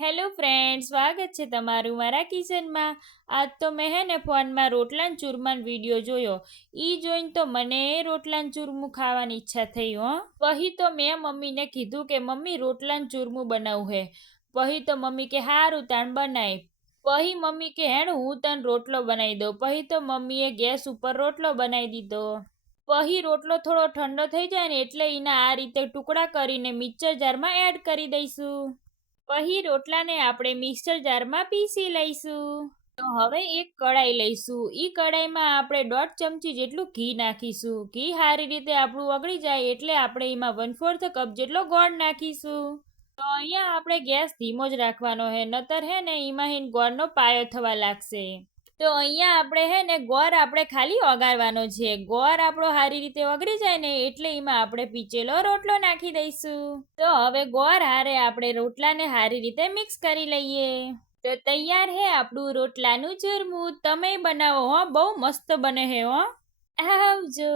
Hello friend, સ્વાગત છે તમારું મારા કિચનમાં. આજ તો મેં ફોનમાં રોટલાન ચૂરમાન વિડીયો જોયો. ઈ જોઈને તો મને રોટલાન ચૂરમું ખાવાની ઈચ્છા થઈ હો. પછી તો મેં મમ્મીને કીધું કે મમ્મી રોટલાન ચૂરમું બનાવવું હે. પછી તો મમ્મી કે હારું તાણ બનાય. પછી મમ્મી કે હું તને રોટલો બનાવી દઉં. પછી તો મમ્મીએ ગેસ ઉપર રોટલો બનાવી દીધો. પછી રોટલો થોડો ઠંડો થઈ જાય ને એટલે એના આ રીતે ટુકડા કરીને મિક્સર જારમાં એડ કરી દઈશું. પછી રોટલાને આપણે મિક્સર જારમાં પીસી લઈશું. તો હવે એક કડાઈ લઈશું. ઈ કડાઈમાં આપણે 1.5 ચમચી જેટલું ઘી નાખીશું. ઘી સારી રીતે આપણું ઓગળી જાય એટલે આપણે એમાં 1/4 કપ જેટલો ગોળ નાખીશું. તો અહીંયા આપણે ગેસ ધીમો જ રાખવાનો હે, નતર એમાં ગોળનો પાયો થવા લાગશે. તો અહીંયા આપણે ગોળ આપણે ખાલી ઓગાળવાનો છે. ગોળ આપણો સારી રીતે ઓગળી જાય ને એટલે એમાં આપણે પીચેલો રોટલો નાખી દઈશું. તો હવે ગોળ હારે આપણે રોટલાને સારી રીતે મિક્સ કરી લઈએ. તો તૈયાર હે આપણું રોટલાનું ચૂરમું. તમે બનાવો હો, બહુ મસ્ત બને હે હો. આવજો.